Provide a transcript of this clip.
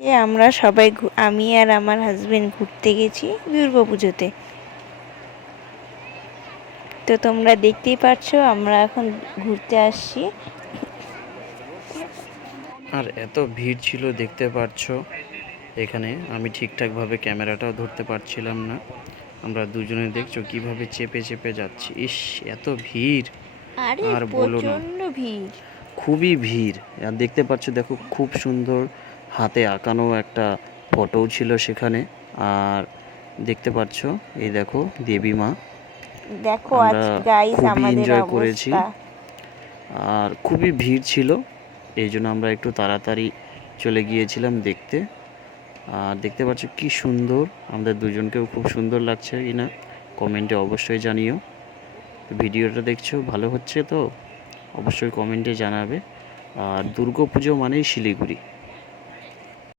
আমরা সবাই আমি আর আমার হাজবেন্ড ঘুরতে গেছি দুর্গাপুজোতে। তো তোমরা দেখতেই পাচ্ছ আমরা এখন ঘুরতে আসছি। আর এত ভিড় ছিল দেখতে পাচ্ছ এখানে, আমি ঠিকঠাকভাবে ক্যামেরাটাও ধরতে পারছিলাম না। আমরা দুজনে দেখছো কিভাবে চেপে চেপে যাচ্ছি। ইস, এত ভিড় আরে আর বলো না, প্রচন্ড ভিড়। খুবই ভিড়। আর দেখতে পাচ্ছ, দেখো খুব সুন্দর হাতে আঁকানো একটা ফটোও ছিল সেখানে। আর দেখতে পাচ্ছ এই দেখো দেবী মা। দেখো আজ আমরা গাইস খুবই আমাদের এনজয় করেছি অবস্থা। আর খুবই ভিড় ছিল, এই জন্য আমরা একটু তাড়াতাড়ি চলে গিয়েছিলাম দেখতে। আর দেখতে পাচ্ছ কি সুন্দর, আমাদের দুজনকেও খুব সুন্দর লাগছে কিনা কমেন্টে অবশ্যই জানিও। ভিডিওটা দেখছো ভালো হচ্ছে তো অবশ্যই কমেন্টে জানাবে। আর দুর্গাপুজো মানেই শিলিগুড়ি।